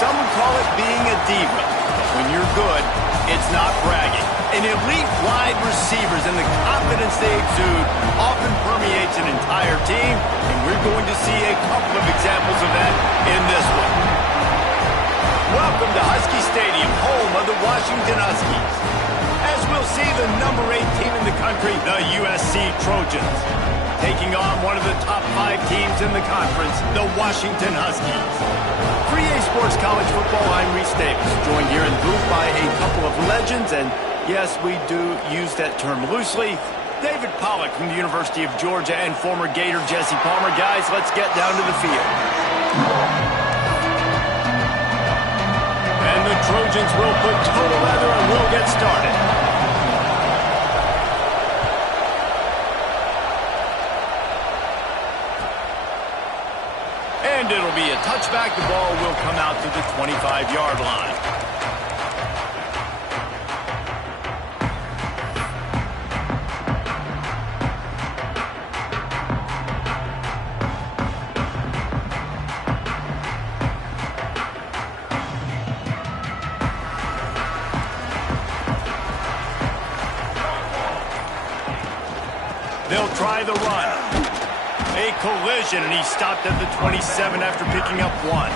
some would call it being a diva. When you're good, it's not bragging. And elite wide receivers and the confidence they exude often permeates an entire team, and we're going to see a couple of examples of that in this one. Welcome to Husky Stadium, home of the Washington Huskies. As we'll see, the number 8 team in the country, the USC Trojans, taking on one of the top 5 teams in the conference, the Washington Huskies. 3A Sports College Football, I'm Reese Davis, joined here in the booth by a couple of legends, and yes, we do use that term loosely. David Pollack from the University of Georgia and former Gator Jesse Palmer. Guys, let's get down to the field. And the Trojans will put total leather and we'll get started. And it'll be a touchback. The ball will come out to the 25-yard line. They'll try the run. A collision, and he stopped at the 27 after picking up 1.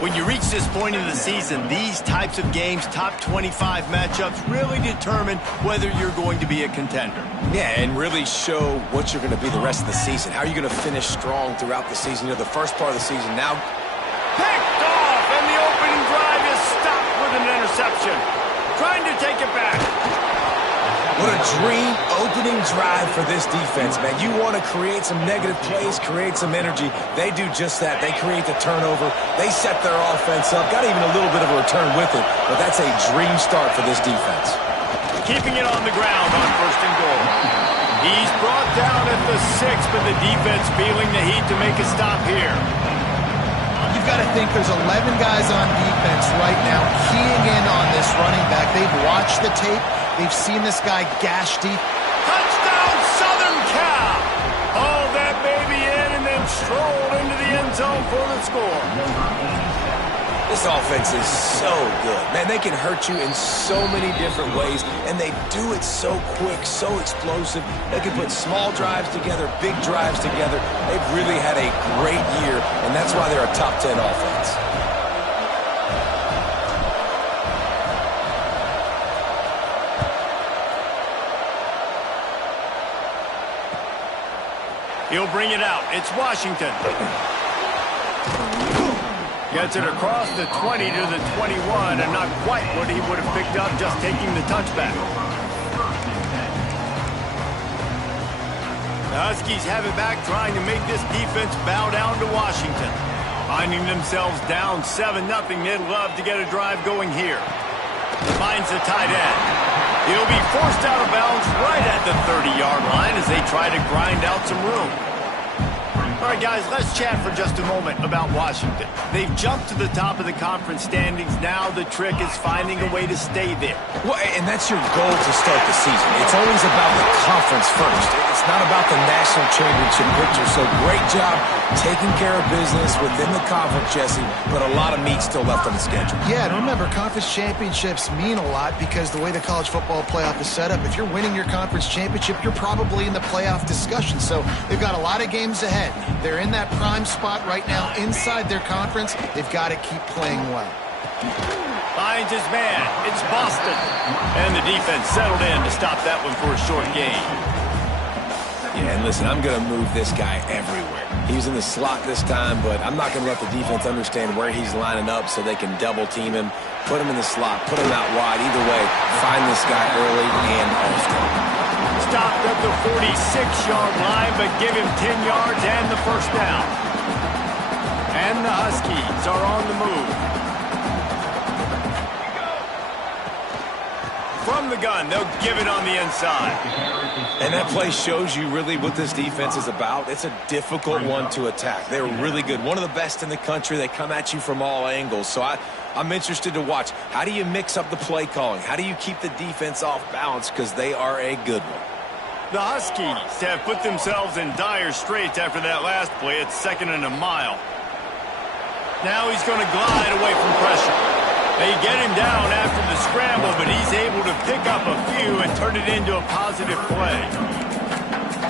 When you reach this point in the season, these types of games, top 25 matchups, really determine whether you're going to be a contender. Yeah, and really show what you're going to be the rest of the season. How are you going to finish strong throughout the season? You know, the first part of the season now. Picked off, and the opening drive is stopped with an interception. Trying to take it back. What a dream opening drive for this defense, man. You want to create some negative plays, create some energy. They do just that. They create the turnover. They set their offense up. Got even a little bit of a return with it, but that's a dream start for this defense. Keeping it on the ground on 1st and goal. He's brought down at the 6, but the defense feeling the heat to make a stop here. You've got to think there's 11 guys on defense right now keying in on this running back. They've watched the tape. They've seen this guy gash deep. Touchdown, Southern Cal! Oh, that baby in and then strolled into the end zone for the score. This offense is so good. Man, they can hurt you in so many different ways, and they do it so quick, so explosive. They can put small drives together, big drives together. They've really had a great year, and that's why they're a top 10 offense. He'll bring it out. It's Washington. Gets it across the 20 to the 21, and not quite what he would have picked up just taking the touchback. The Huskies have it back, trying to make this defense bow down to Washington. Finding themselves down 7-0, they'd love to get a drive going here. Finds the tight end. He'll be forced out of bounds right at the 30-yard line as they try to grind out some room. All right, guys, let's chat for just a moment about Washington. They've jumped to the top of the conference standings. Now the trick is finding a way to stay there. Well, and that's your goal to start the season. It's always about the conference first. It's not about the national championship picture. So great job taking care of business within the conference, Jesse, but a lot of meat still left on the schedule. Yeah, and remember, conference championships mean a lot because the way the college football playoff is set up, if you're winning your conference championship, you're probably in the playoff discussion. So they've got a lot of games ahead. They're in that prime spot right now inside their conference. They've got to keep playing well. Finds his man. It's Boston. And the defense settled in to stop that one for a short gain. Yeah, and listen, I'm going to move this guy everywhere. He was in the slot this time, but I'm not going to let the defense understand where he's lining up so they can double team him, put him in the slot, put him out wide. Either way, find this guy early and often. Stopped at the 46-yard line, but give him 10 yards and the first down. And the Huskies are on the move. From the gun, they'll give it on the inside. And that play shows you really what this defense is about. It's a difficult one to attack. They're really good. One of the best in the country. They come at you from all angles. So I'm interested to watch. How do you mix up the play calling? How do you keep the defense off balance? Because they are a good one. The Huskies have put themselves in dire straits after that last play. It's 2nd and a mile. Now he's going to glide away from pressure. They get him down after the scramble, but he's able to pick up a few and turn it into a positive play.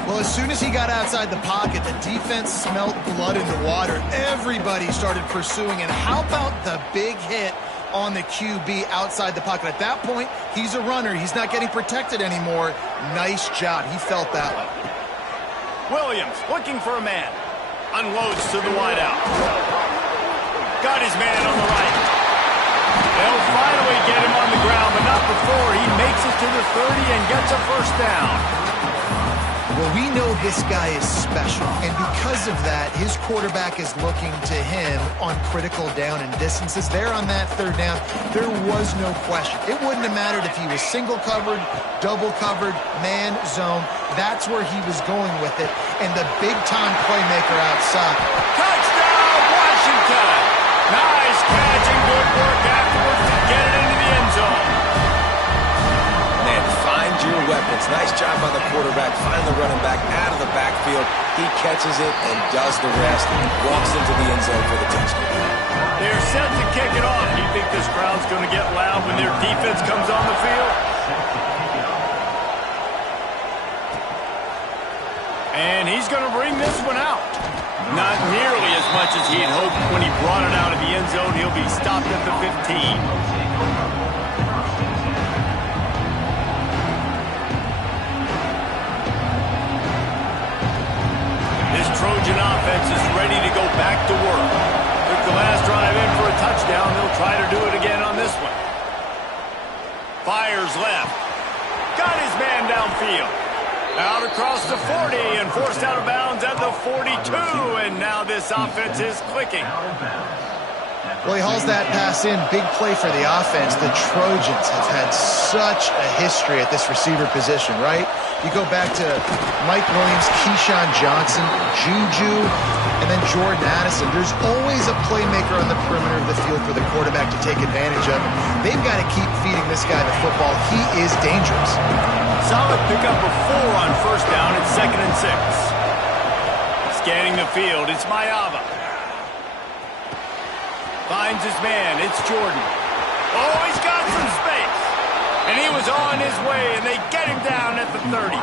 Well, as soon as he got outside the pocket, the defense smelled blood in the water. Everybody started pursuing, and how about the big hit on the QB outside the pocket? At that point, he's a runner. He's not getting protected anymore. Nice job. He felt that one. Williams looking for a man. Unloads to the wideout. Got his man on the right. They'll finally get him on the ground, but not before he makes it to the 30 and gets a first down. Well, we know this guy is special, and because of that, his quarterback is looking to him on critical down and distances. There on that third down, there was no question. It wouldn't have mattered if he was single covered, double covered, man, zone. That's where he was going with it, and the big-time playmaker outside. Touchdown, Washington! Nice catch and good work afterwards to get it into the end zone. Man, find your weapons. Nice job by the quarterback. Find the running back out of the backfield. He catches it and does the rest. Walks into the end zone for the touchdown. They're set to kick it off. Do you think this crowd's going to get loud when their defense comes on the field? And he's going to bring this one out. Not nearly as much as he had hoped when he brought it out of the end zone. He'll be stopped at the 15. Trojan offense is ready to go back to work. Took the last drive in for a touchdown. They'll try to do it again on this one. Fires left. Got his man downfield. Out across the 40 and forced out of bounds at the 42. And now this offense is clicking. Well, he hauls that pass in. Big play for the offense. The Trojans have had such a history at this receiver position, right? You go back to Mike Williams, Keyshawn Johnson, Juju, and then Jordan Addison. There's always a playmaker on the perimeter of the field for the quarterback to take advantage of. They've got to keep feeding this guy the football. He is dangerous. Solid pickup of 4 on first down at 2nd and 6. Scanning the field, it's Mayava. Finds his man, it's Jordan. Oh, he's got some space. And he was on his way, and they get him down at the 30.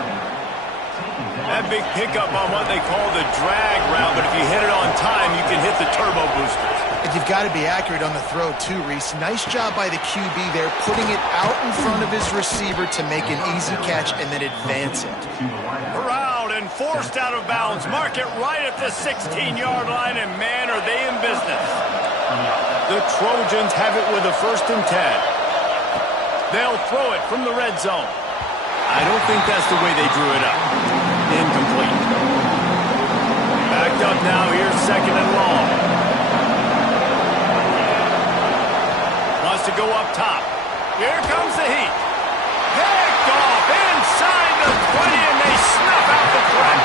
That big pickup on what they call the drag route, but if you hit it on time, you can hit the turbo boosters. And you've got to be accurate on the throw, too, Reese. Nice job by the QB there, putting it out in front of his receiver to make an easy catch and then advance it. Corralled and forced out of bounds. Mark it right at the 16-yard line, and man, are they in business. The Trojans have it with a 1st and 10. They'll throw it from the red zone. I don't think that's the way they drew it up. Incomplete. Backed up now, here's 2nd and long. Wants to go up top. Here comes the heat. Picked off inside the 20, and they snuff out the threat.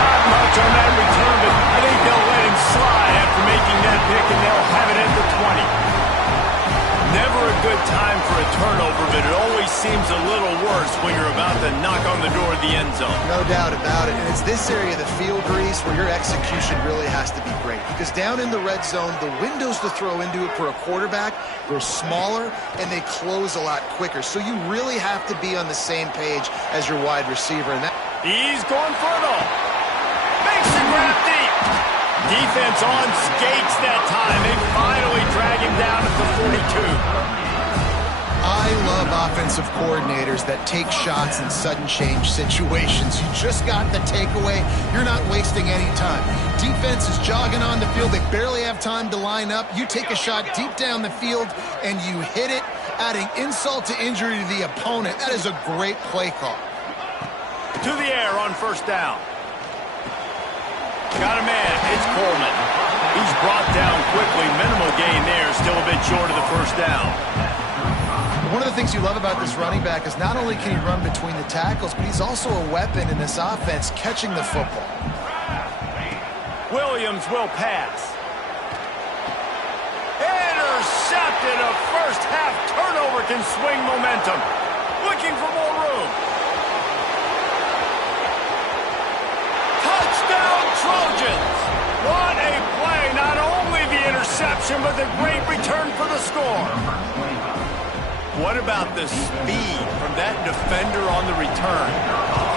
Not much on that return, but I think they'll let him slide after making that pick, and they'll have it at the 20. Never a good time for a turnover, but it always seems a little worse when you're about to knock on the door of the end zone. No doubt about it. And it's this area of the field, Reese, where your execution really has to be great. Because down in the red zone, the windows to throw into it for a quarterback, they're smaller and they close a lot quicker. So you really have to be on the same page as your wide receiver. And he's going for it all. Makes the grab deep. Defense on skates that time. They finally drag him down at the 42. I love offensive coordinators that take shots in sudden change situations. You just got the takeaway. You're not wasting any time. Defense is jogging on the field. They barely have time to line up. You take a shot deep down the field, and you hit it, adding insult to injury to the opponent. That is a great play call. To the air on 1st down. Got a man. It's Coleman. He's brought down quickly. Minimal gain there. Still a bit short of the 1st down. One of the things you love about this running back is not only can he run between the tackles, but he's also a weapon in this offense catching the football. Williams will pass. Intercepted. A first-half turnover can swing momentum. Looking for more room. Touchdown, Trojans! What a play! Not only the interception, but a great return for the score. What about the speed from that defender on the return?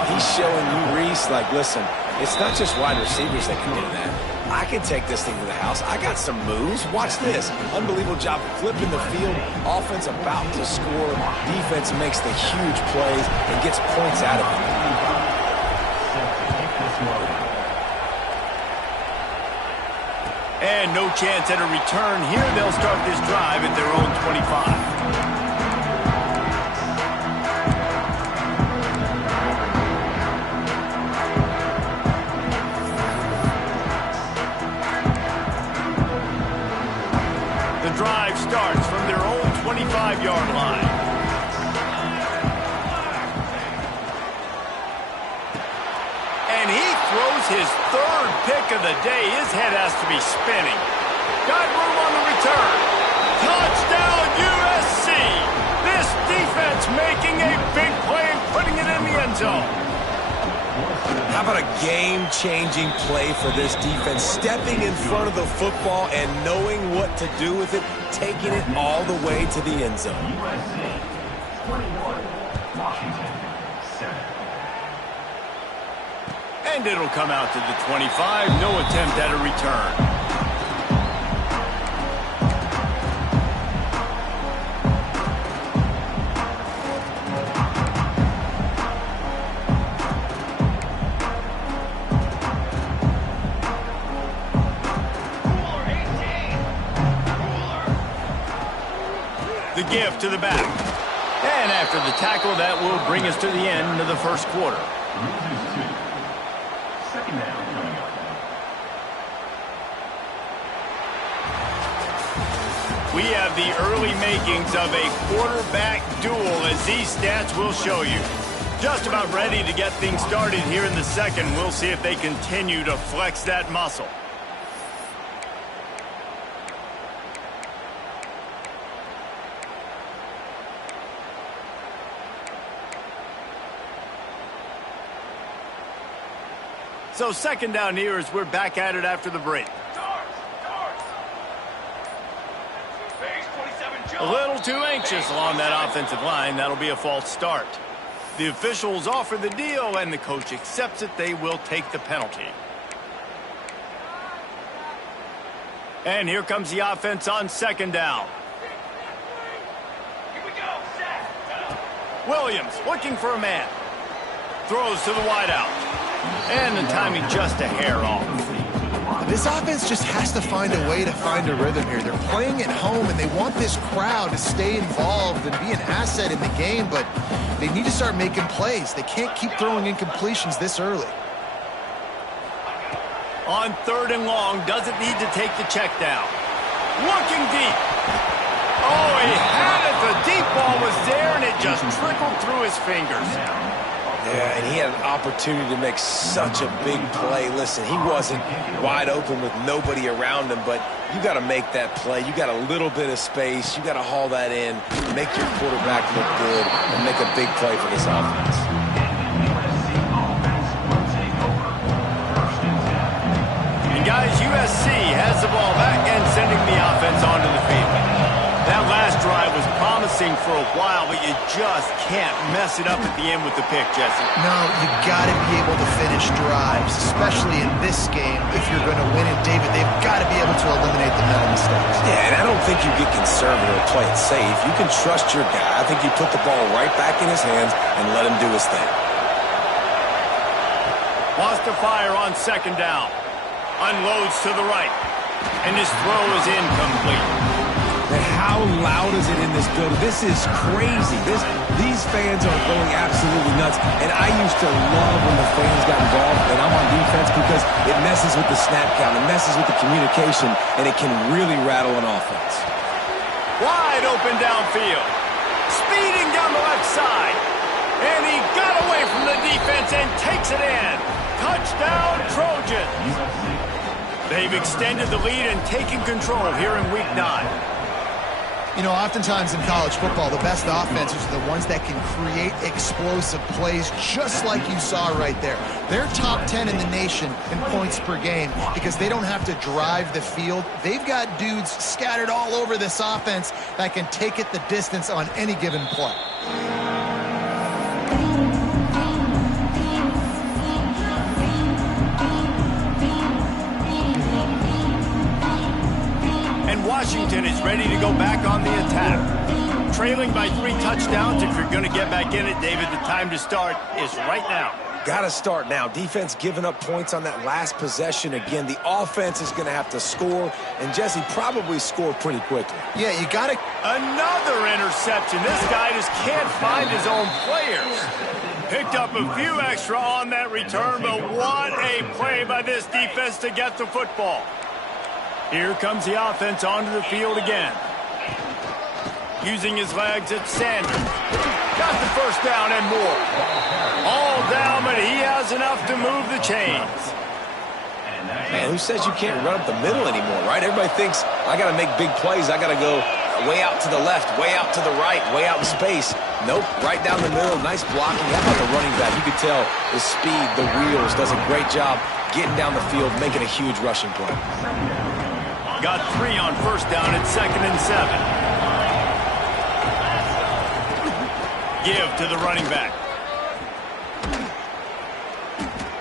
He's showing you, Reese, like, listen, it's not just wide receivers that can do that. I can take this thing to the house. I got some moves. Watch this. Unbelievable job flipping the field. Offense about to score. Defense makes the huge plays and gets points out of it. And no chance at a return here. They'll start this drive at their own 25. Drive starts from their own 25-yard line. And he throws his third pick of the day. His head has to be spinning. Got room on the return. Touchdown, USC. This defense making a big play and putting it in the end zone. How about a game-changing play for this defense? Stepping in front of the football and knowing what to do with it, taking it all the way to the end zone. And it'll come out to the 25. No attempt at a return. The give to the back. And after the tackle, that will bring us to the end of the first quarter. We have the early makings of a quarterback duel, as these stats will show you. Just about ready to get things started here in the second. We'll see if they continue to flex that muscle. So second down here as we're back at it after the break. A little too anxious along that offensive line. That'll be a false start. The officials offer the deal, and the coach accepts it. They will take the penalty. And here comes the offense on second down. Here we go, set. Williams looking for a man. Throws to the wideout. And the timing just a hair off. This offense just has to find a way to find a rhythm here. They're playing at home, and they want this crowd to stay involved and be an asset in the game, but they need to start making plays. They can't keep throwing incompletions this early. On third and long, doesn't need to take the check down. Looking deep. Oh, he had it. The deep ball was there, and it just trickled through his fingers. Yeah, and he had an opportunity to make such a big play. Listen, he wasn't wide open with nobody around him, but you got to make that play. You got a little bit of space. You got to haul that in, make your quarterback look good, and make a big play for this offense. And guys, USC has the ball back and sending the offense onto the field. That last drive was promising for a while, but you just can't mess it up at the end with the pick, Jesse. No, you got to be able to finish drives, especially in this game. If you're going to win it, David, they've got to be able to eliminate the mental mistakes. Yeah, and I don't think you get conservative or play it safe. You can trust your guy. I think you put the ball right back in his hands and let him do his thing. Wants to fire on second down. Unloads to the right. And his throw is incomplete. And how loud is it in this building? This is crazy. These fans are going absolutely nuts. And I used to love when the fans got involved, and I'm on defense, because it messes with the snap count, it messes with the communication, and it can really rattle an offense. Wide open downfield. Speeding down the left side. And he got away from the defense and takes it in. Touchdown, Trojans. They've extended the lead and taken control here in Week 9. You know, oftentimes in college football, the best offenses are the ones that can create explosive plays just like you saw right there. They're top 10 in the nation in points per game because they don't have to drive the field. They've got dudes scattered all over this offense that can take it the distance on any given play. Washington is ready to go back on the attack. Trailing by 3 touchdowns. If you're going to get back in it, David, the time to start is right now. Got to start now. Defense giving up points on that last possession. Again, the offense is going to have to score, and Jesse probably scored pretty quickly. Yeah, you got to... Another interception. This guy just can't find his own players. Picked up a few extra on that return, but what a play by this defense to get the football. Here comes the offense onto the field again. Using his legs, it's Sanders. Got the first down and more. All down, but he has enough to move the chains. Man, who says you can't run up the middle anymore, right? Everybody thinks, I got to make big plays. I got to go way out to the left, way out to the right, way out in space. Nope, right down the middle. Nice blocking. How about the running back? You could tell the speed, the wheels, does a great job getting down the field, making a huge rushing play. Got 3 on first down at 2nd and 7. Give to the running back.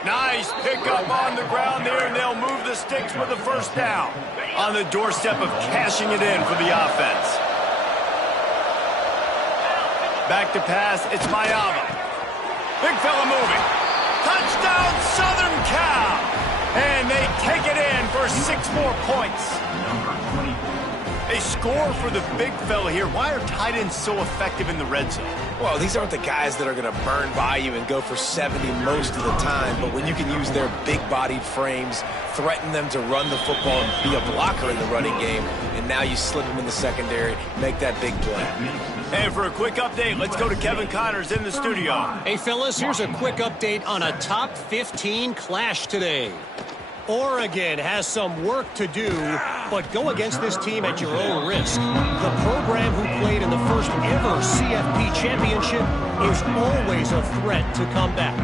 Nice pickup on the ground there, and they'll move the sticks with the first down. On the doorstep of cashing it in for the offense. Back to pass, it's Mayava. Big fella moving. Touchdown, Southern Cal! And they take it in for 6 more points. They score for the big fella here. Why are tight ends so effective in the red zone? Well, these aren't the guys that are going to burn by you and go for 70 most of the time, but when you can use their big-bodied frames, threaten them to run the football and be a blocker in the running game, and now you slip them in the secondary, make that big play. And for a quick update, let's go to Kevin Connors in the studio. Hey, fellas, here's a quick update on a top 15 clash today. Oregon has some work to do, but go against this team at your own risk. The program who played in the first ever CFP championship is always a threat to come back.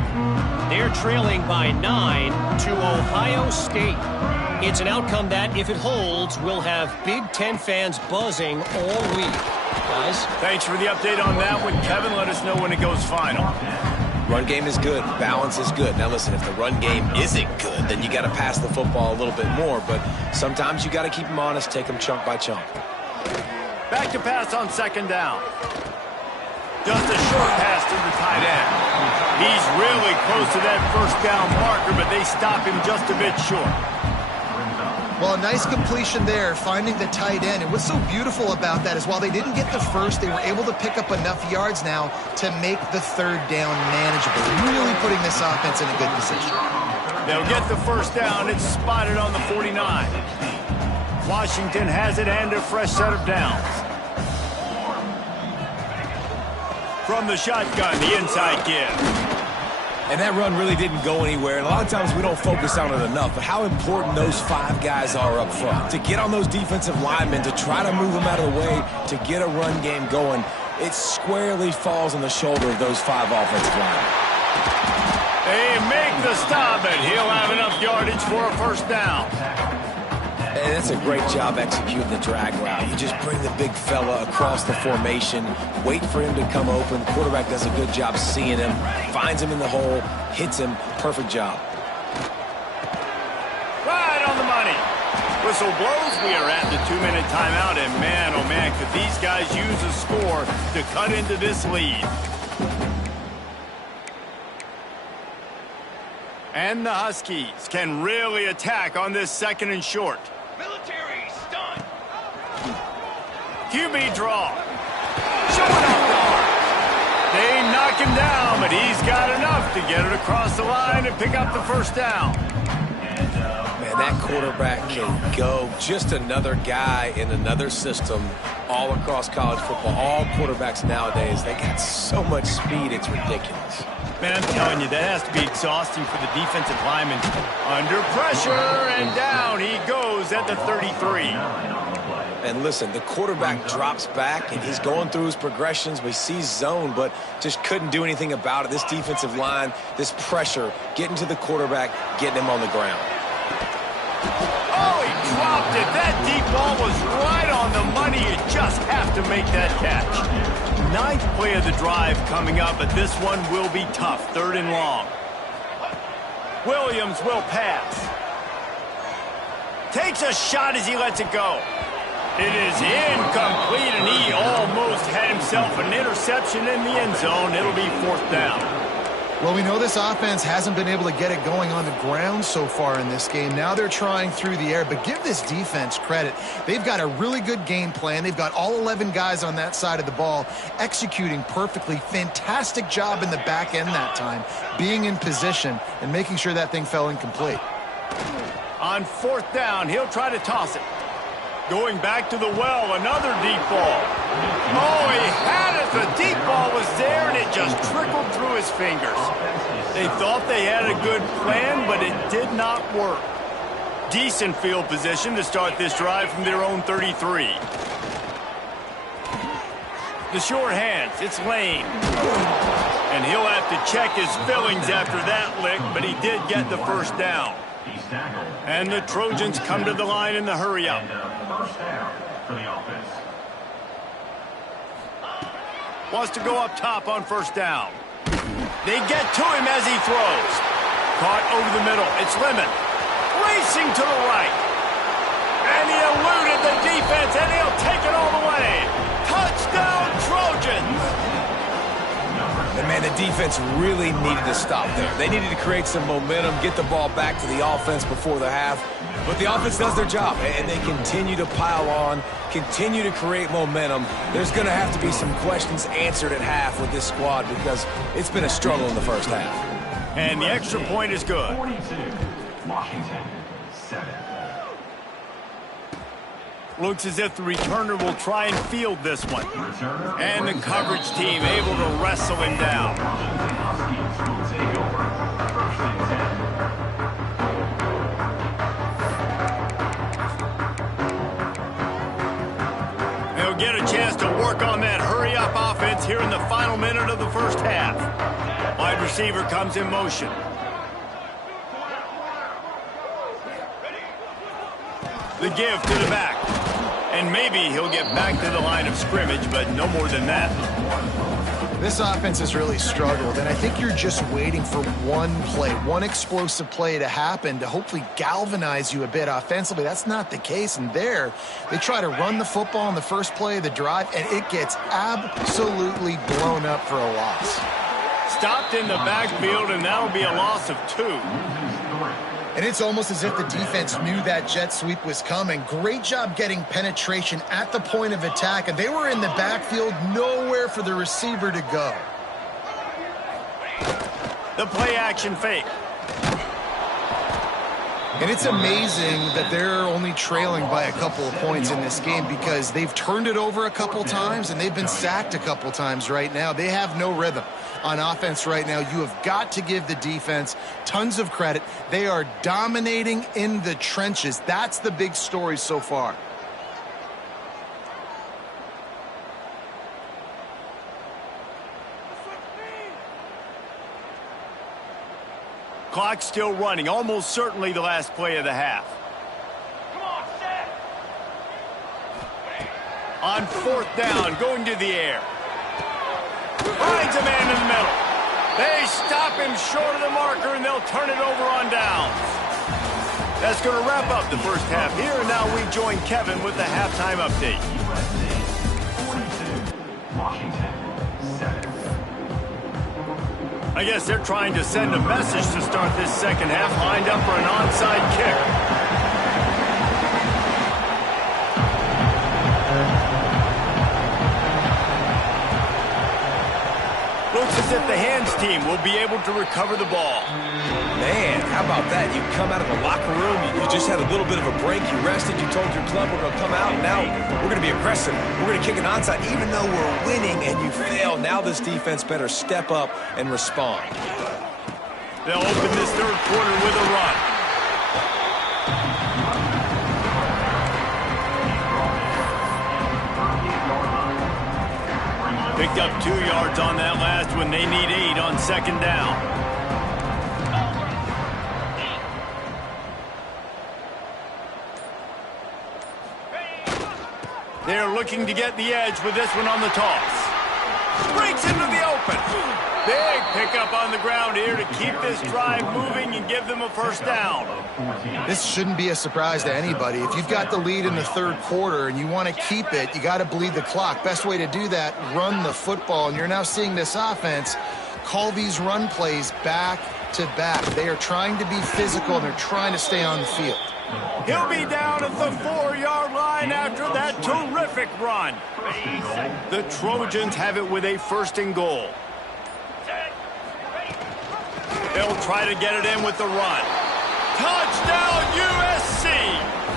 They're trailing by 9 to Ohio State. It's an outcome that, if it holds, will have Big Ten fans buzzing all week. Guys? Thanks for the update on that one, Kevin. Let us know when it goes final. Run game is good. Balance is good. Now, listen, if the run game isn't good, then you got to pass the football a little bit more. But sometimes you got to keep them honest, take them chunk by chunk. Back to pass on 2nd down. Just a short pass to the tight end. He's really close to that first down marker, but they stop him just a bit short. Well, a nice completion there, finding the tight end. And what's so beautiful about that is while they didn't get the first, they were able to pick up enough yards now to make the 3rd down manageable. Really putting this offense in a good position. They'll get the first down. It's spotted on the 49. Washington has it and a fresh set of downs. From the shotgun, the inside give. And that run really didn't go anywhere. And a lot of times we don't focus on it enough. But how important those 5 guys are up front. To get on those defensive linemen, to try to move them out of the way, to get a run game going, it squarely falls on the shoulder of those 5 offensive linemen. They make the stop, and he'll have enough yardage for a first down. And that's a great job executing the drag route. You just bring the big fella across the formation, wait for him to come open. The quarterback does a good job seeing him, finds him in the hole, hits him. Perfect job. Right on the money. Whistle blows. We are at the 2-minute timeout, and man, oh man, could these guys use a score to cut into this lead. And the Huskies can really attack on this 2nd and short. Military stunt. QB draw. Showing up guard. They knock him down, but he's got enough to get it across the line and pick up the first down. Man, that quarterback can go. Just another guy in another system all across college football. All quarterbacks nowadays, they got so much speed, it's ridiculous. Man, I'm telling you, that has to be exhausting for the defensive lineman. Under pressure, and down he goes at the 33. And listen, the quarterback drops back, and he's going through his progressions. We see zone, but just couldn't do anything about it. This defensive line, this pressure, getting to the quarterback, getting him on the ground. Oh, he dropped it. That deep ball was right on the money. You just have to make that catch. Ninth play of the drive coming up, but this one will be tough. 3rd and long. Williams will pass. Takes a shot as he lets it go. It is incomplete, and he almost had himself an interception in the end zone. It'll be 4th down. Well, we know this offense hasn't been able to get it going on the ground so far in this game. Now they're trying through the air, but give this defense credit. They've got a really good game plan. They've got all 11 guys on that side of the ball executing perfectly. Fantastic job in the back end that time, being in position and making sure that thing fell incomplete. On 4th down, he'll try to toss it. Going back to the well, another deep ball. Oh, he had it. The deep ball was there, and it just trickled through his fingers. They thought they had a good plan, but it did not work. Decent field position to start this drive from their own 33. The short hands, it's Lane. And he'll have to check his fillings after that lick, but he did get the 1st down. And the Trojans come to the line in the hurry-up. Wants to go up top on 1st down. They get to him as he throws. Caught over the middle. It's Lemon. Racing to the right. And he eluded the defense, and he'll take it all the way. Touchdown, Trojans! And, man, the defense really needed to stop there. They needed to create some momentum, get the ball back to the offense before the half. But the offense does their job, and they continue to pile on, continue to create momentum. There's going to have to be some questions answered at half with this squad because it's been a struggle in the 1st half. And the extra point is good. 42, Washington, 7. Looks as if the returner will try and field this one. And the coverage team able to wrestle him down. They'll get a chance to work on that hurry-up offense here in the final minute of the 1st half. Wide receiver comes in motion. The give to the back. And maybe he'll get back to the line of scrimmage, but no more than that. This offense has really struggled, and I think you're just waiting for one play, one explosive play to happen to hopefully galvanize you a bit offensively. That's not the case, and there they try to run the football on the first play of the drive, and it gets absolutely blown up for a loss. Stopped in the backfield, and that'll be a loss of 2. And it's almost as if the defense knew that jet sweep was coming. Great job getting penetration at the point of attack, and they were in the backfield, nowhere for the receiver to go. The play-action fake. And it's amazing that they're only trailing by a couple of points in this game because they've turned it over a couple times and they've been sacked a couple times right now. They have no rhythm on offense right now. You have got to give the defense tons of credit. They are dominating in the trenches. That's the big story so far. Clock still running, almost certainly the last play of the half. Come on, set. On 4th down, going to the air. Finds a man in the middle. They stop him short of the marker, and they'll turn it over on downs. That's going to wrap up the 1st half here, and now we join Kevin with the halftime update. 42, Washington, 7. I guess they're trying to send a message to start this 2nd half, lined up for an onside kick. Looks as if the hands team will be able to recover the ball. Man, How about that? You come out of the locker room, you just had a little bit of a break, you rested, you told your club we're going to come out, and now we're going to be aggressive. We're going to kick an onside. Even though we're winning and you fail, now this defense better step up and respond. They'll open this third quarter with a run. Picked up 2 yards on that last one. They need 8 on second down. They're looking to get the edge with this one on the toss. Breaks into the open. Big pickup on the ground here to keep this drive moving and give them a first down. This shouldn't be a surprise to anybody. If you've got the lead in the third quarter and you want to keep it, you got to bleed the clock. Best way to do that, run the football. And you're now seeing this offense call these run plays back to back. They are trying to be physical, and they're trying to stay on the field. He'll be down at the 4-yard line after that terrific run. The Trojans have it with a first and goal. They'll try to get it in with the run. Touchdown, USC!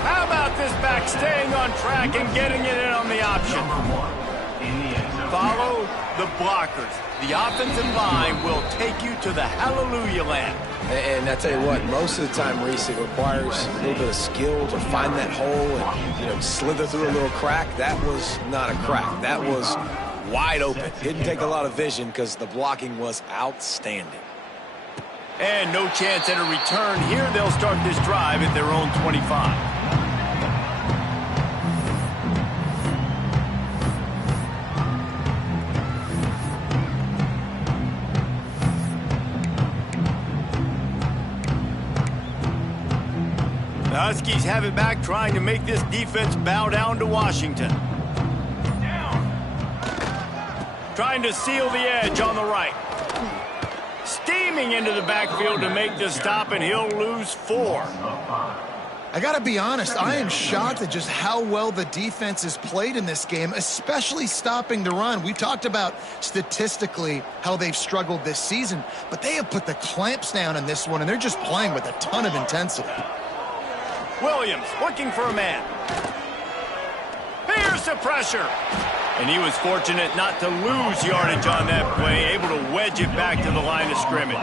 How about this back staying on track and getting it in on the option? Follow the blockers. The offensive line will take you to the hallelujah land. And I tell you what, most of the time, Reese, it requires a little bit of skill to find that hole and, slither through a little crack. That was not a crack. That was wide open. Didn't take a lot of vision because the blocking was outstanding. And no chance at a return here. They'll start this drive at their own 25. The Huskies have it back, trying to make this defense bow down to Washington. Trying to seal the edge on the right. Steaming into the backfield to make the stop, and he'll lose 4. I got to be honest, I am shocked at just how well the defense has played in this game, especially stopping the run. We talked about statistically how they've struggled this season, but they have put the clamps down in this one, and they're just playing with a ton of intensity. Williams looking for a man. Here's the pressure. And he was fortunate not to lose yardage on that play, able to wedge it back to the line of scrimmage.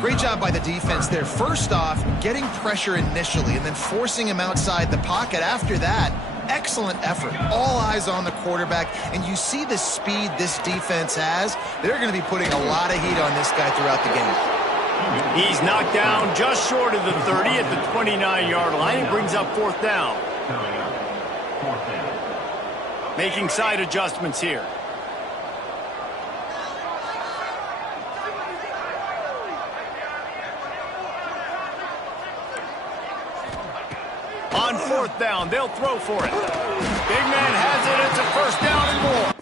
Great job by the defense there. First off, getting pressure initially and then forcing him outside the pocket. After that, excellent effort. All eyes on the quarterback. And you see the speed this defense has. They're going to be putting a lot of heat on this guy throughout the game. He's knocked down just short of the 30 at the 29-yard line. He brings up fourth down. Making side adjustments here. On fourth down, they'll throw for it. Big man has it. It's a first down and more.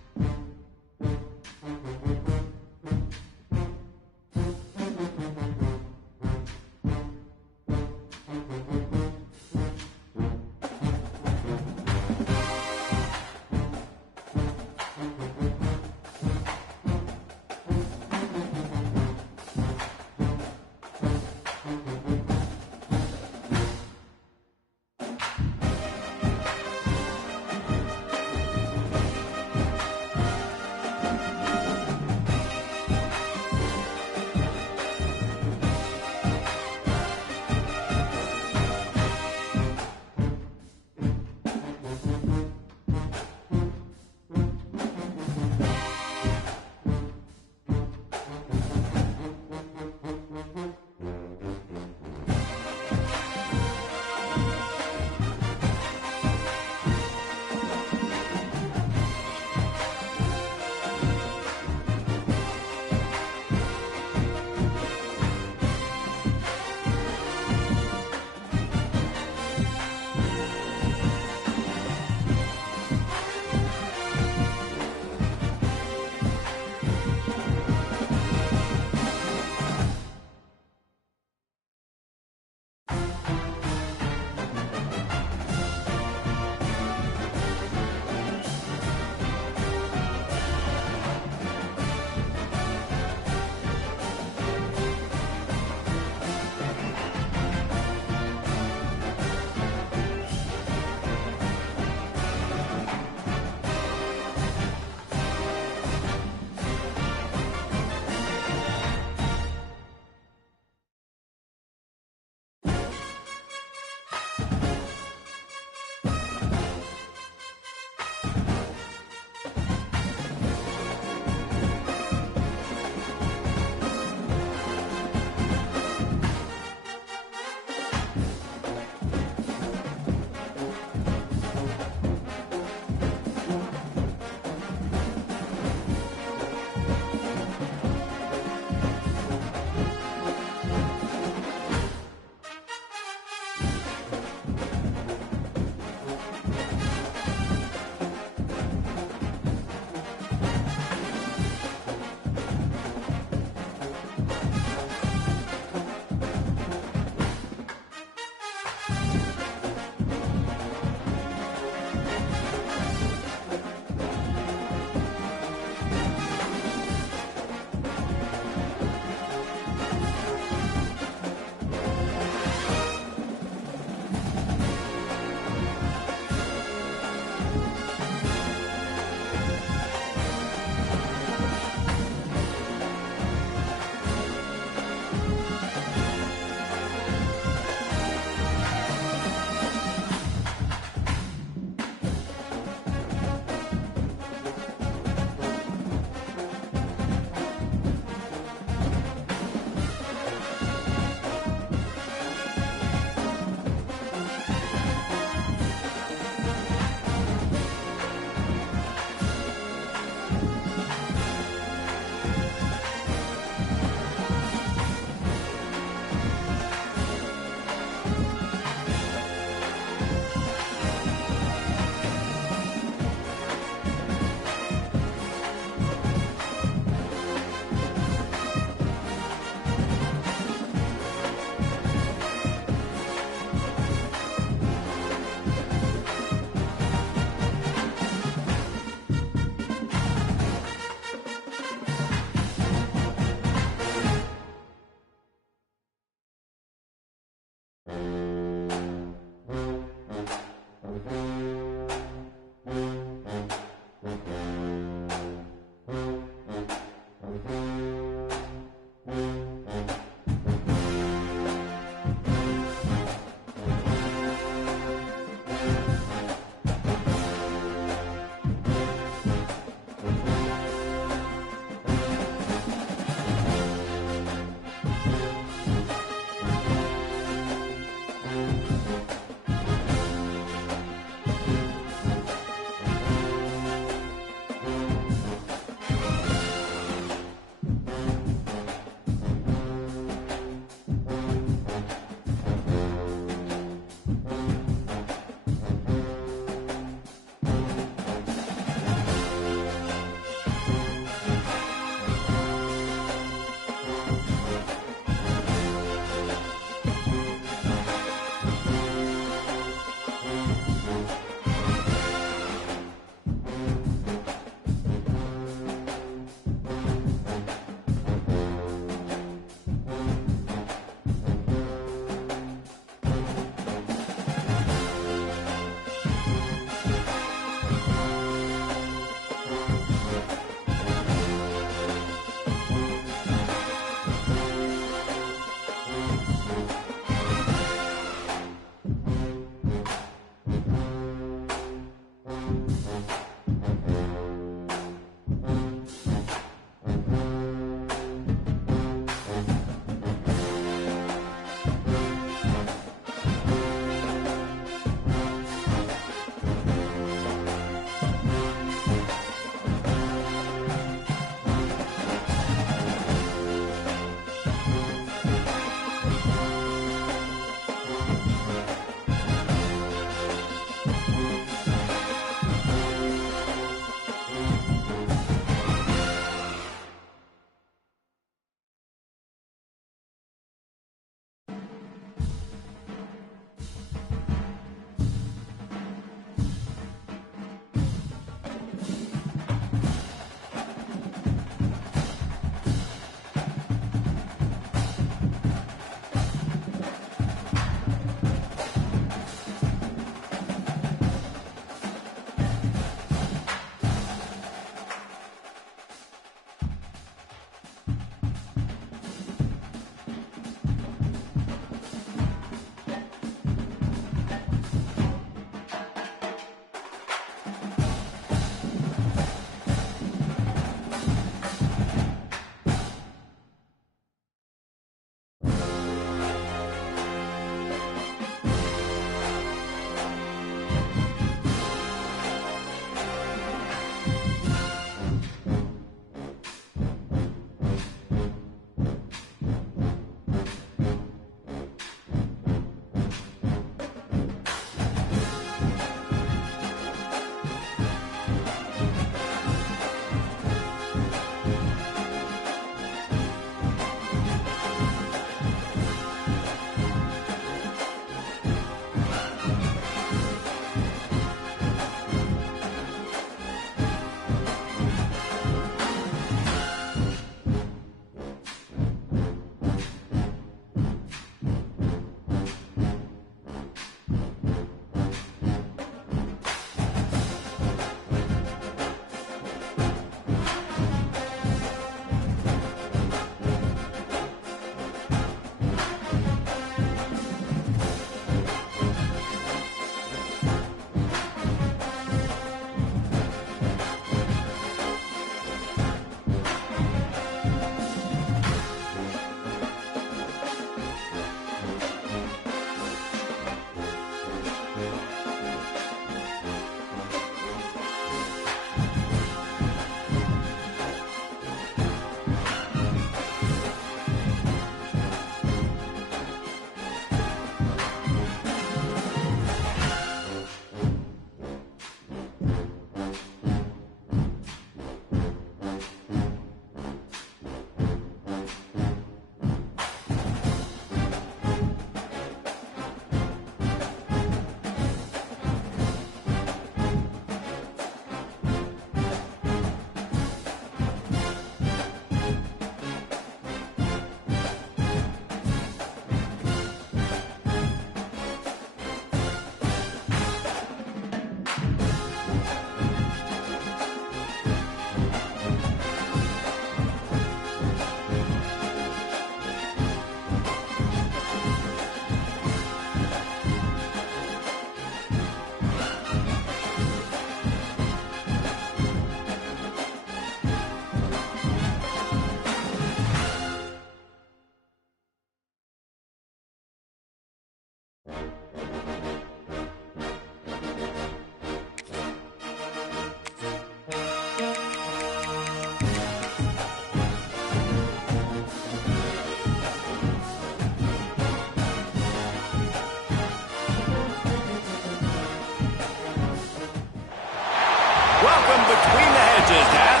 between the hedges, Nat.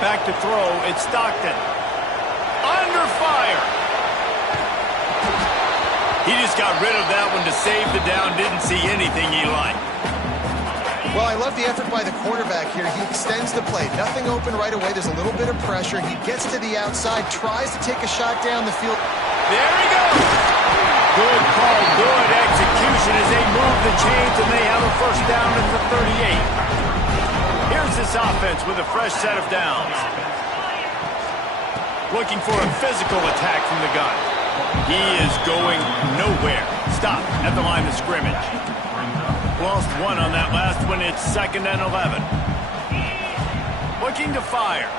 Back to throw, it's Stockton. Under fire. He just got rid of that one to save the down. Didn't see anything he liked. Well, I love the effort by the quarterback here. He extends the play. Nothing open right away. There's a little bit of pressure. He gets to the outside, tries to take a shot down the field. There he goes. Good call, good execution as they move the chains and they have a first down at the 38. Here's this offense with a fresh set of downs. Looking for a physical attack from the gun. He is going nowhere. Stop at the line of scrimmage. Lost one on that last one. It's 2nd and 11. Looking to fire.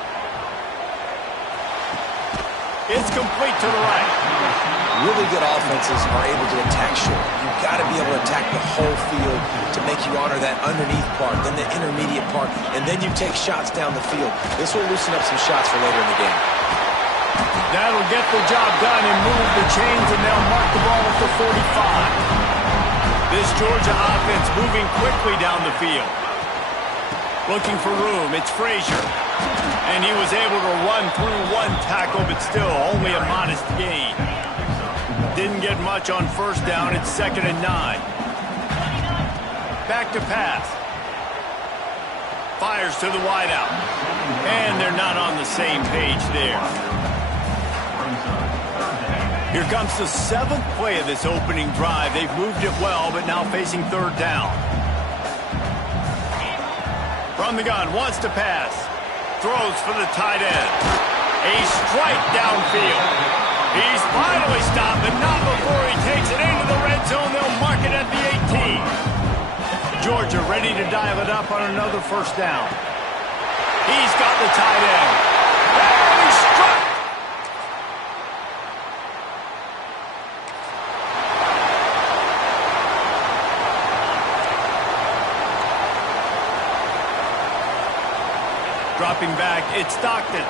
It's complete to the right. Really good offenses are able to attack short. You've got to be able to attack the whole field to make you honor that underneath part, then the intermediate part, and then you take shots down the field. This will loosen up some shots for later in the game. That'll get the job done and move the chains, and they'll mark the ball at the 45. This Georgia offense moving quickly down the field. Looking for room. It's Frazier. And he was able to run through one tackle, but still only a modest gain. Didn't get much on first down. It's 2nd and 9. Back to pass. Fires to the wideout. And they're not on the same page there. Here comes the 7th play of this opening drive. They've moved it well, but now facing 3rd down. From the gun, wants to pass. Throws for the tight end. A strike downfield. He's finally stopped, but not before he takes it into the red zone. They'll mark it at the 18. Georgia ready to dial it up on another first down. He's got the tight end. And he struck. Dropping back, it's Stockton.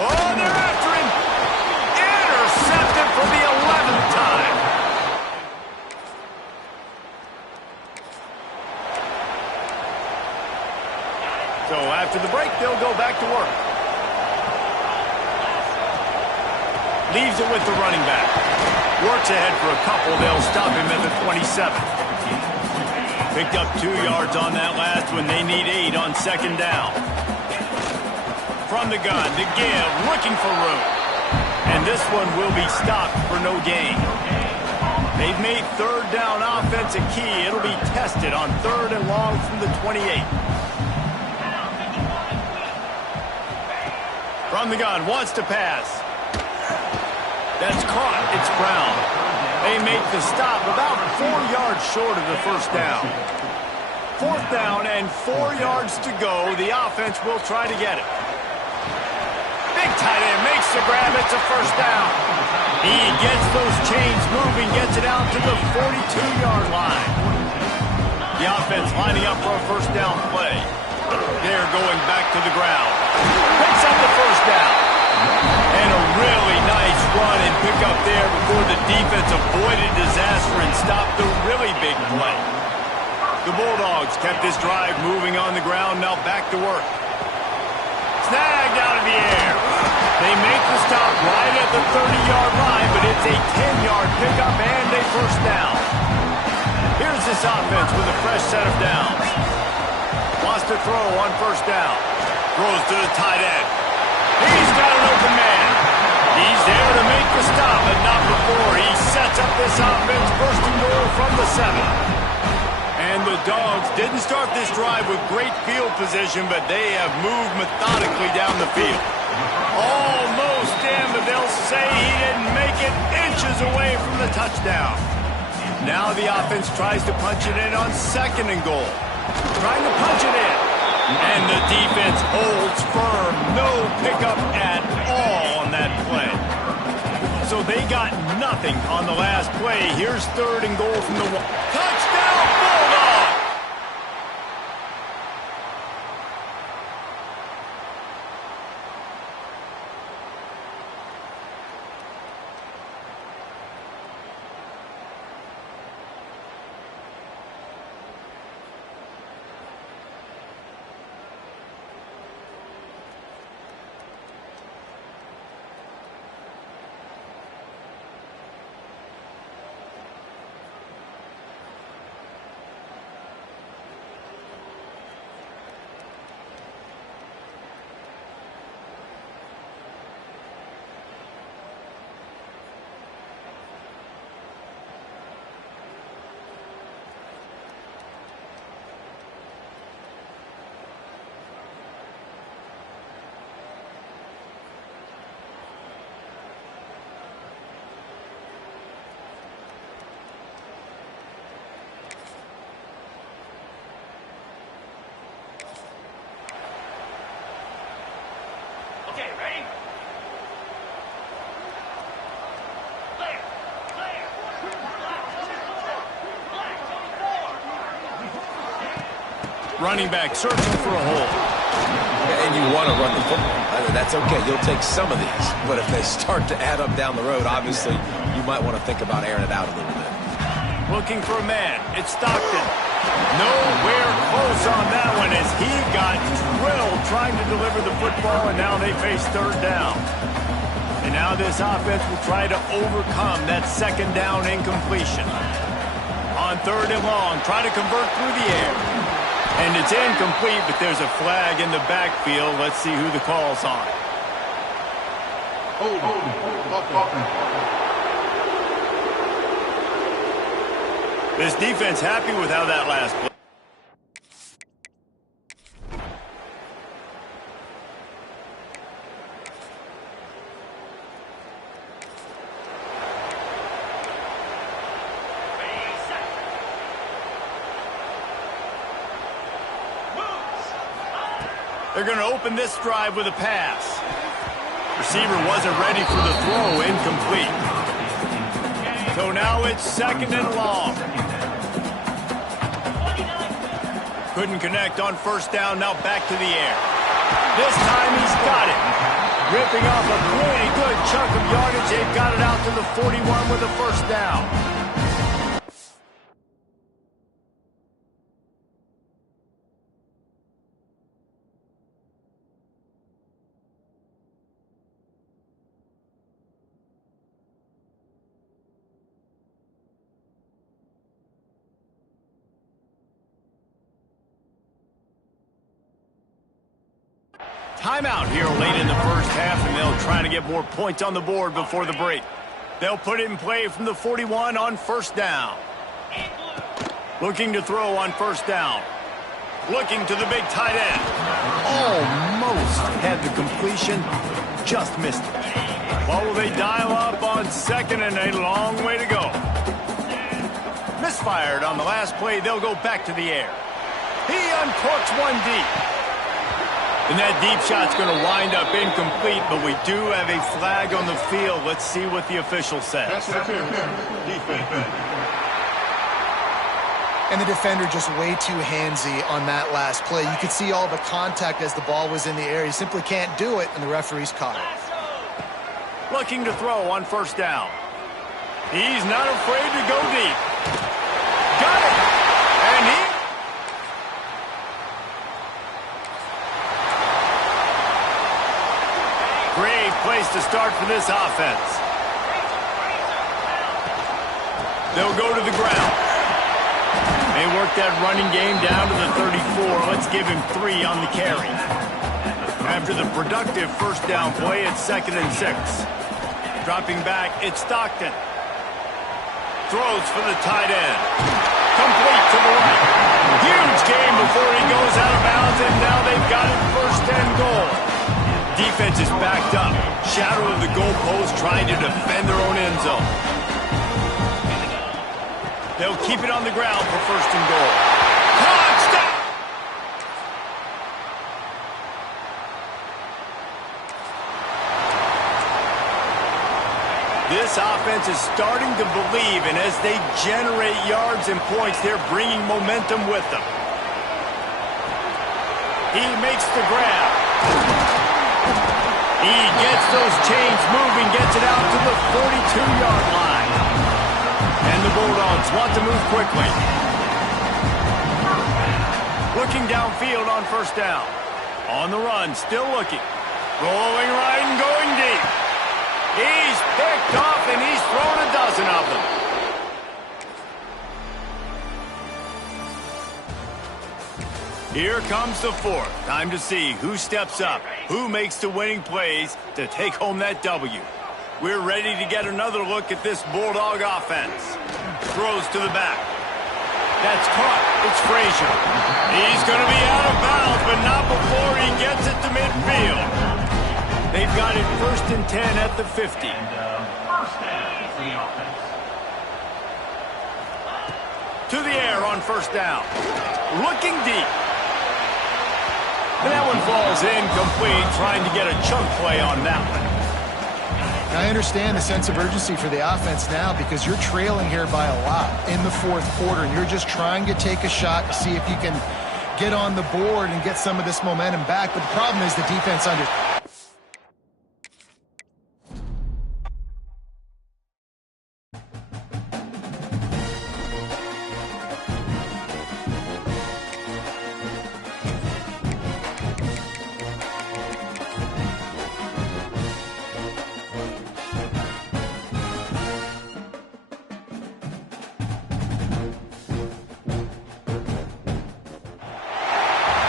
Oh, they're after him. Intercepted for the 11th time. So after the break, they'll go back to work. Leaves it with the running back. Works ahead for a couple. They'll stop him at the 27. Picked up 2 yards on that last one. They need 8 on 2nd down. From the gun to give, looking for room. And this one will be stopped for no gain. They've made 3rd down offense a key. It'll be tested on 3rd and long from the 28. From the gun, wants to pass. That's caught. It's Brown. They make the stop about 4 yards short of the first down. 4th down and 4 yards to go. The offense will try to get it. Big tight end makes the grab. It's a first down. He gets those chains moving, gets it out to the 42-yard line. The offense lining up for a first down play. They're going back to the ground. Picks up the first down. And a really nice run and pick up there before the defense avoided disaster and stopped the really big play. The Bulldogs kept this drive moving on the ground. Now back to work. Snagged out of the air. They make the stop right at the 30-yard line, but it's a 10-yard pickup and a first down. Here's this offense with a fresh set of downs. Wants to throw on first down. Throws to the tight end. He's got an open man. He's there to make the stop, but not before he sets up this offense first and goal from the 7. And the Dogs didn't start this drive with great field position, but they have moved methodically down the field. Almost in, but they'll say he didn't make it, inches away from the touchdown. Now the offense tries to punch it in on 2nd and goal. Trying to punch it in. And the defense holds firm. No pickup at all on that play. So they got nothing on the last play. Here's 3rd and goal from the 1. Touchdown, Bulldog! Okay, ready? Clear. Clear. Black 24. Running back searching for a hole. And you want to run the football. That's okay. You'll take some of these. But if they start to add up down the road, obviously, you might want to think about airing it out a little bit. Looking for a man. It's Stockton. Nowhere close on that one as he got drilled trying to deliver the football, and now they face third down. And now this offense will try to overcome that second down incompletion. On third and long, try to convert through the air. And it's incomplete, but there's a flag in the backfield. Let's see who the call's on. This defense happy with how that last play. They're going to open this drive with a pass. Receiver wasn't ready for the throw, incomplete. So now it's second and long. Couldn't connect on first down, now back to the air. This time he's got it. Ripping off a pretty good chunk of yardage. They've got it out to the 41 with a first down. Timeout here late in the first half, and they'll try to get more points on the board before the break. They'll put it in play from the 41 on first down. Looking to throw on first down. Looking to the big tight end. Almost had the completion, just missed it. What will they dial up on second, and a long way to go. Misfired on the last play. They'll go back to the air. He uncorks one deep. And that deep shot's going to wind up incomplete, but we do have a flag on the field. Let's see what the official says. And the defender just way too handsy on that last play. You could see all the contact as the ball was in the air. He simply can't do it, and the referee's caught it. Looking to throw on first down. He's not afraid to go deep. Got it! And he... Great place to start for this offense. They'll go to the ground. They work that running game down to the 34. Let's give him 3 on the carry. After the productive first down play, it's 2nd and 6. Dropping back, it's Stockton. Throws for the tight end. Complete to the right. Huge game before he goes out of bounds, and now they've got it 1st and goal. Defense is backed up. Shadow of the goalpost trying to defend their own end zone. They'll keep it on the ground for 1st and goal. Touchdown! This offense is starting to believe, and as they generate yards and points, they're bringing momentum with them. He makes the grab. He gets those chains moving, gets it out to the 42-yard line. And the Bulldogs want to move quickly. Looking downfield on first down. On the run, still looking. Rolling right and going deep. He's picked off, and he's thrown a dozen of them. Here comes the 4th. Time to see who steps up, who makes the winning plays to take home that W. We're ready to get another look at this Bulldog offense. Throws to the back. That's caught. It's Frazier. He's going to be out of bounds, but not before he gets it to midfield. They've got it 1st and 10 at the 50. First down for the offense. To the air on first down. Looking deep. And that one falls incomplete, trying to get a chunk play on that one. I understand the sense of urgency for the offense now because you're trailing here by a lot in the fourth quarter, and you're just trying to take a shot to see if you can get on the board and get some of this momentum back. But the problem is the defense under...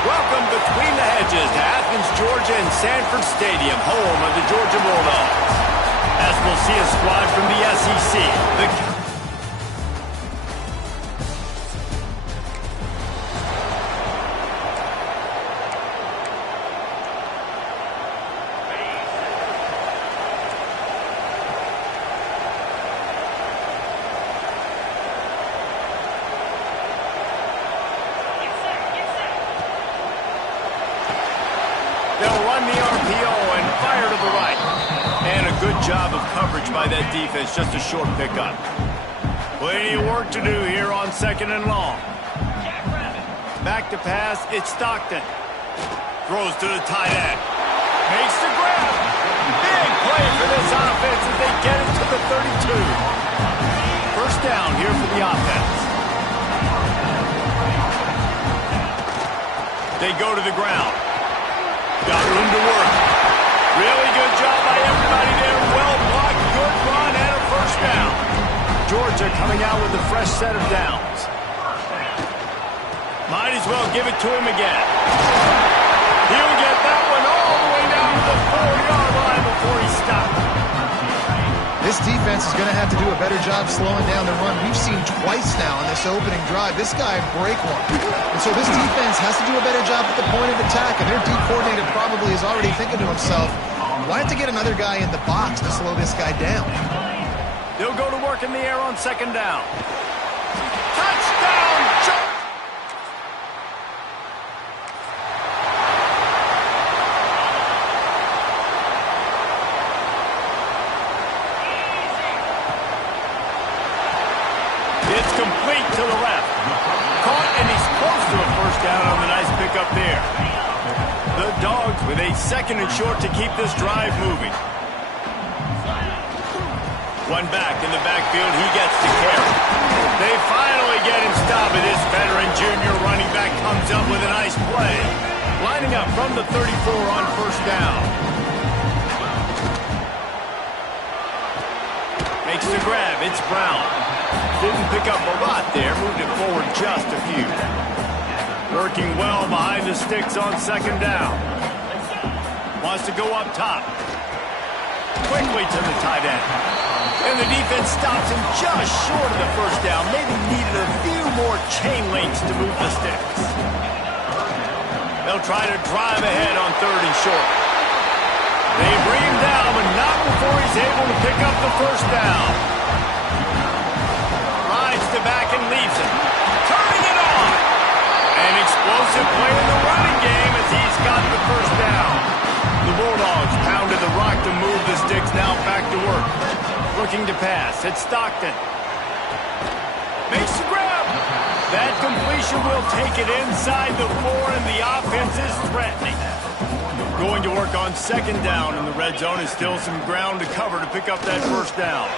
Welcome between the hedges to Athens, Georgia and Sanford Stadium, home of the Georgia Bulldogs. As we'll see a squad from the SEC. They'll run the RPO and fire to the right. And a good job of coverage by that defense, just a short pickup. Plenty of work to do here on 2nd and long. Back to pass, it's Stockton. Throws to the tight end. Makes the grab. Big play for this offense as they get it to the 32. First down here for the offense. They go to the ground. Got room to work. Really good job by everybody there. Well blocked, good run, and a first down. Georgia coming out with a fresh set of downs. Might as well give it to him again. He'll get that one all the way down to the 4-yard line before he stopped. This defense is going to have to do a better job slowing down the run. We've seen twice now in this opening drive. This guy break one. And so this defense has to do a better job at the point of attack. And their D coordinator probably is already thinking to himself, why have to get another guy in the box to slow this guy down? They'll go to work in the air on 2nd down. Touchdown, Georgia! It's complete to the left. Caught, and he's close to a first down on the nice pickup there. The Dogs with a 2nd and short to keep this drive moving. One back in the backfield, he gets to carry. They finally get him stopped, and this veteran junior running back comes up with a nice play. Lining up from the 34 on first down. Makes the grab, it's Brown. Didn't pick up a lot there, moved it forward just a few. Working well behind the sticks on 2nd down. Wants to go up top. Quickly to the tight end. And the defense stops him just short of the first down. Maybe needed a few more chain links to move the sticks. They'll try to drive ahead on 3rd and short. They bring him down, but not before he's able to pick up the first down. To back and leaves it. Turning it on. An explosive play in the running game as he's got the first down. The Bulldogs pounded the rock to move the sticks, now back to work. Looking to pass. It's Stockton. Makes the grab. That completion will take it inside the 4, and the offense is threatening. Going to work on 2nd down in the red zone, and still some ground to cover to pick up that first down.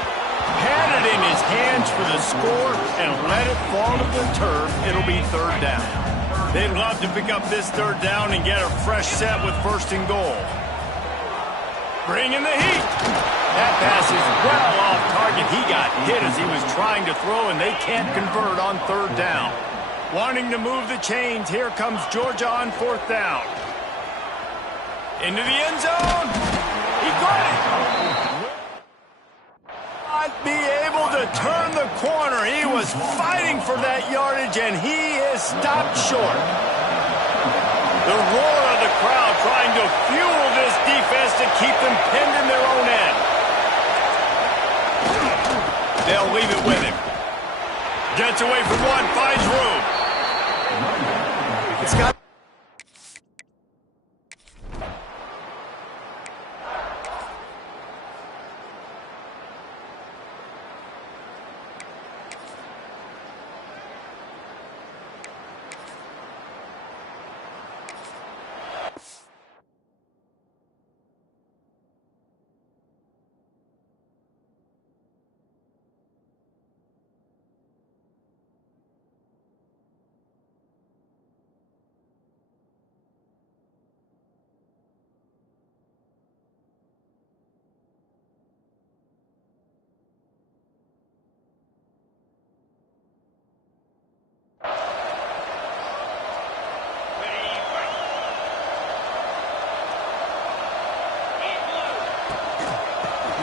Had it in his hands for the score and let it fall to the turf. It'll be 3rd down. They'd love to pick up this 3rd down and get a fresh set with 1st and goal. Bringing the heat. That pass is well off target. He got hit as he was trying to throw, and they can't convert on 3rd down. Wanting to move the chains, here comes Georgia on 4th down. Into the end zone. He got it. Be able to turn the corner. He was fighting for that yardage, and he is stopped short. The roar of the crowd trying to fuel this defense to keep them pinned in their own end. They'll leave it with him. Gets away from one, finds room. It's got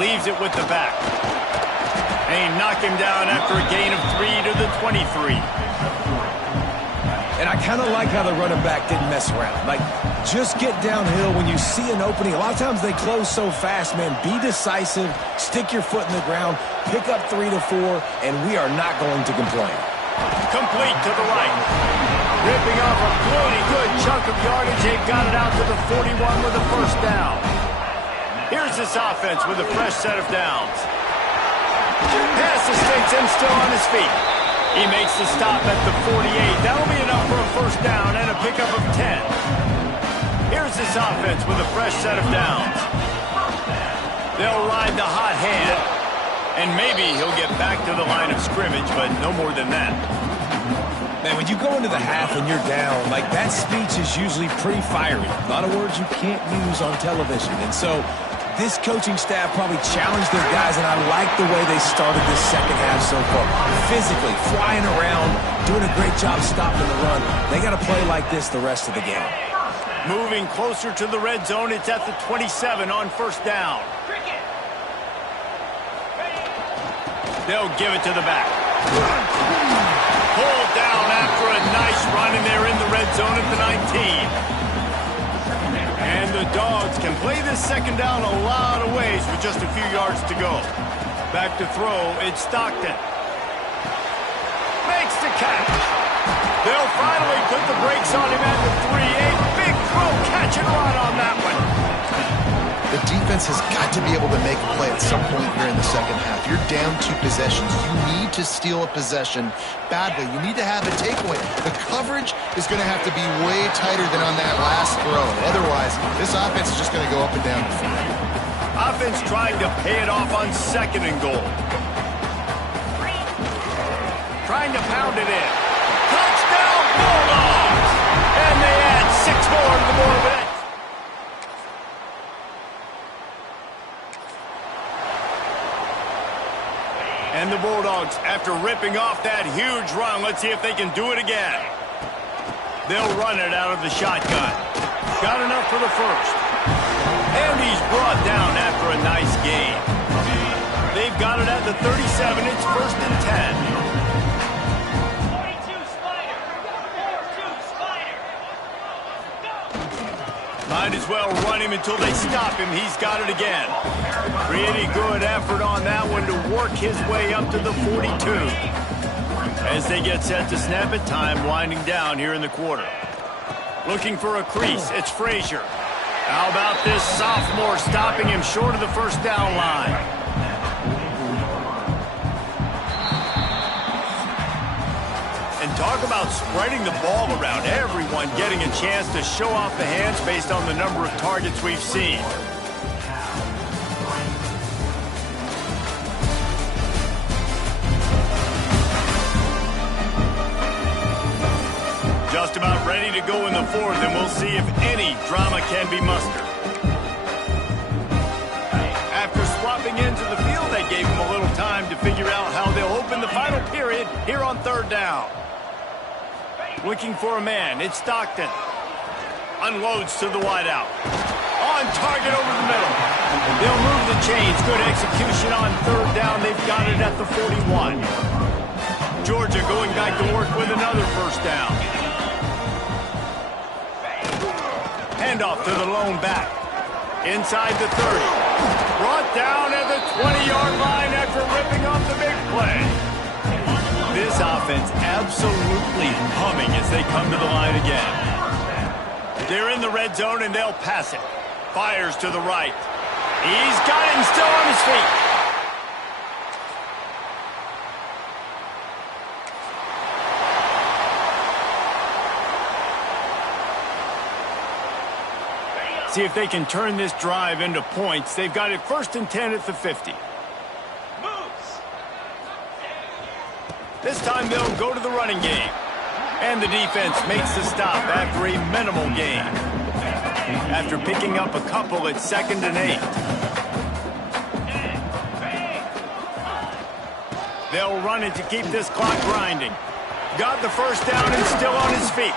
leaves it with the back. They knock him down after a gain of 3 to the 23. And I kind of like how the running back didn't mess around. Like, just get downhill when you see an opening. A lot of times they close so fast, man. Be decisive, stick your foot in the ground, pick up 3 to 4, and we are not going to complain. Complete to the right. Ripping off a pretty good chunk of yardage. They've got it out to the 41 with a first down. Here's this offense with a fresh set of downs. Pass to Stinson, still on his feet. He makes the stop at the 48. That'll be enough for a first down and a pickup of 10. Here's this offense with a fresh set of downs. They'll ride the hot hand. And maybe he'll get back to the line of scrimmage, but no more than that. Man, when you go into the half and you're down, like, that speech is usually pretty fiery. A lot of words you can't use on television. And so this coaching staff probably challenged their guys, and I like the way they started this second half so far. Physically, flying around, doing a great job stopping the run. They got to play like this the rest of the game. Moving closer to the red zone, it's at the 27 on first down. They'll give it to the back. Pulled down after a nice run, and they're in the red zone at the 19. And the Dogs can play this second down a lot of ways with just a few yards to go. Back to throw, it's Stockton. Makes the catch. They'll finally put the brakes on him at the 3. A big throw, catch and run on that one. The defense has got to be able to make a play at some point here in the second half. You're down 2 possessions. You need to steal a possession badly. You need to have a takeaway. The coverage is going to have to be way tighter than on that last throw. Otherwise, this offense is just going to go up and down the field. Offense trying to pay it off on second and goal. Trying to pound it in. Touchdown, Bulldogs! And they add 6 more to the board with it. And the Bulldogs, after ripping off that huge run, let's see if they can do it again. They'll run it out of the shotgun. Got enough for the first. And he's brought down after a nice gain. They've got it at the 37. It's first and 10. 42 Spider. 42 Spider. Go. Might as well run him until they stop him. He's got it again. Pretty good effort on that one to work his way up to the 42. As they get set to snap it, time winding down here in the quarter. Looking for a crease, it's Frazier. How about this sophomore stopping him short of the first down line? And talk about spreading the ball around. Everyone getting a chance to show off the hands based on the number of targets we've seen. Just about ready to go in the fourth, and we'll see if any drama can be mustered. After swapping into the field, they gave him a little time to figure out how they'll open the final period here on third down. Looking for a man, it's Stockton. Unloads to the wideout. On target over the middle. They'll move the chains. Good execution on third down. They've got it at the 41. Georgia going back to work with another first down. Handoff to the lone back. Inside the 30. Brought down at the 20-yard line after ripping off the big play. This offense absolutely humming as they come to the line again. They're in the red zone and they'll pass it. Fires to the right. He's got it and still on his feet. See if they can turn this drive into points. They've got it first and 10 at the 50. This time they'll go to the running game. And the defense makes the stop after a minimal gain. After picking up a couple at 2nd and 8. They'll run it to keep this clock grinding. Got the first down and still on his feet.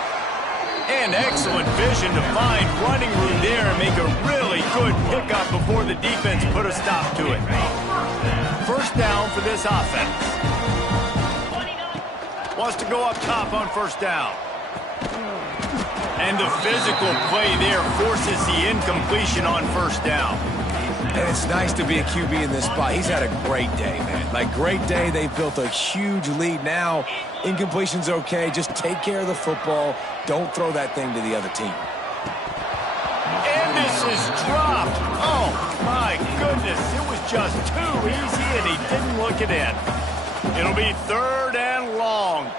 And excellent vision to find running room there and make a really good pickup before the defense put a stop to it. First down for this offense. Wants to go up top on first down. And the physical play there forces the incompletion on first down. And it's nice to be a QB in this spot. He's had a great day, man. Like, great day. They've built a huge lead now. Incompletion's okay. Just take care of the football. Don't throw that thing to the other team. And this is dropped. Oh, my goodness. It was just too easy, and he didn't look it in. It'll be 3rd and long.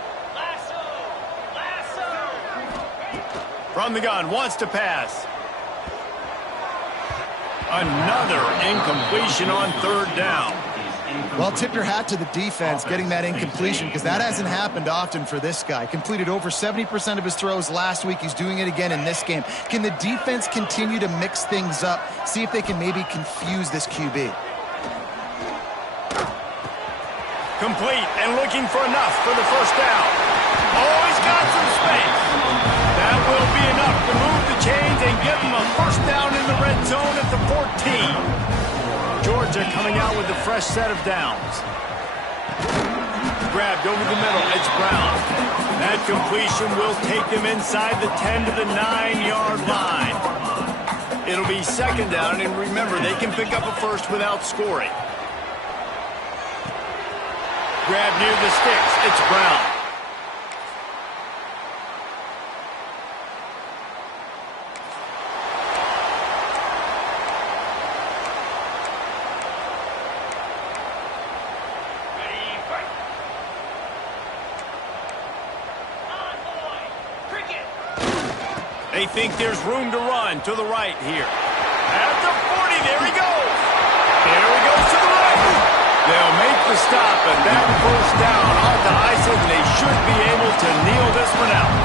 From the gun, wants to pass. Another incompletion on 3rd down. Well, tip your hat to the defense getting that incompletion, because that hasn't happened often for this guy. Completed over 70% of his throws last week. He's doing it again in this game. Can the defense continue to mix things up? See if they can maybe confuse this QB. Complete and looking for enough for the first down. Oh, he's got some space. That will be enough to move the chains and give him a first down in the red zone at the 14. Georgia coming out with a fresh set of downs. Grabbed over the middle. It's Brown. That completion will take them inside the 10 to the 9-yard line. It'll be 2nd down, and remember, they can pick up a first without scoring. Grab near the sticks. It's Brown. They think there's room to run to the right here. At the 40, there he goes. There he goes to the right. They'll make the stop, and that first down off the icing, they should be able to kneel this one out.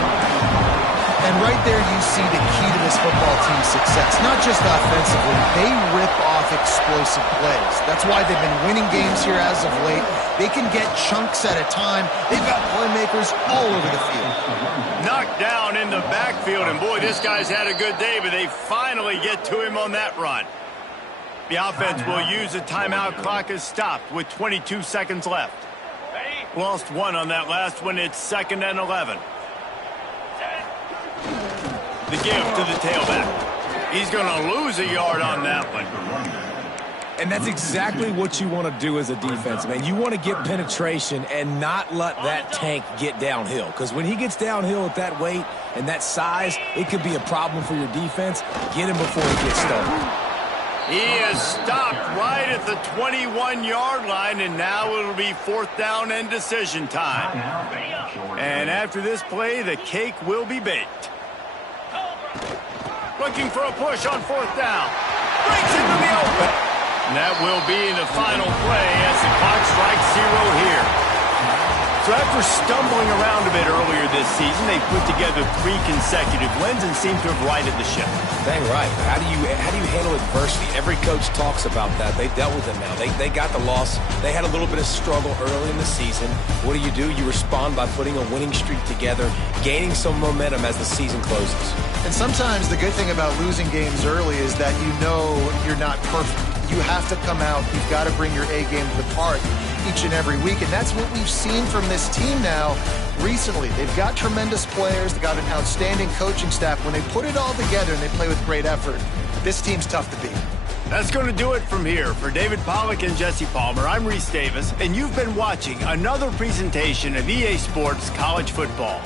And right there you see the key to this football team's success. Not just offensively, they rip off explosive plays. That's why they've been winning games here as of late. They can get chunks at a time. They've got playmakers all over the field. Knocked down in the backfield, and boy, this guy's had a good day, but they finally get to him on that run. The offense will use a timeout. Clock is stopped with 22 seconds left. Lost one on that last one. It's 2nd and 11. The give to the tailback. He's going to lose a yard on that one. And that's exactly what you want to do as a defense, man. You want to get penetration and not let that tank get downhill. Because when he gets downhill at that weight and that size, it could be a problem for your defense. Get him before he gets started. He is stopped right at the 21-yard line, and now it'll be 4th down and decision time. And after this play, the cake will be baked. Looking for a push on 4th down. Breaks into the open. And that will be the final play as the clock strikes 0 here. So after stumbling around a bit earlier this season, they put together 3 consecutive wins and seem to have righted the ship. Dang right. How do you handle adversity? Every coach talks about that. They've dealt with it now. They got the loss. They had a little bit of struggle early in the season. What do? You respond by putting a winning streak together, gaining some momentum as the season closes. And sometimes the good thing about losing games early is that you know you're not perfect. You have to come out. You've got to bring your A game to the park each and every week. And that's what we've seen from this team now recently. They've got tremendous players. They've got an outstanding coaching staff. When they put it all together and they play with great effort, this team's tough to beat. That's going to do it from here. For David Pollack and Jesse Palmer, I'm Reese Davis, and you've been watching another presentation of EA Sports College Football.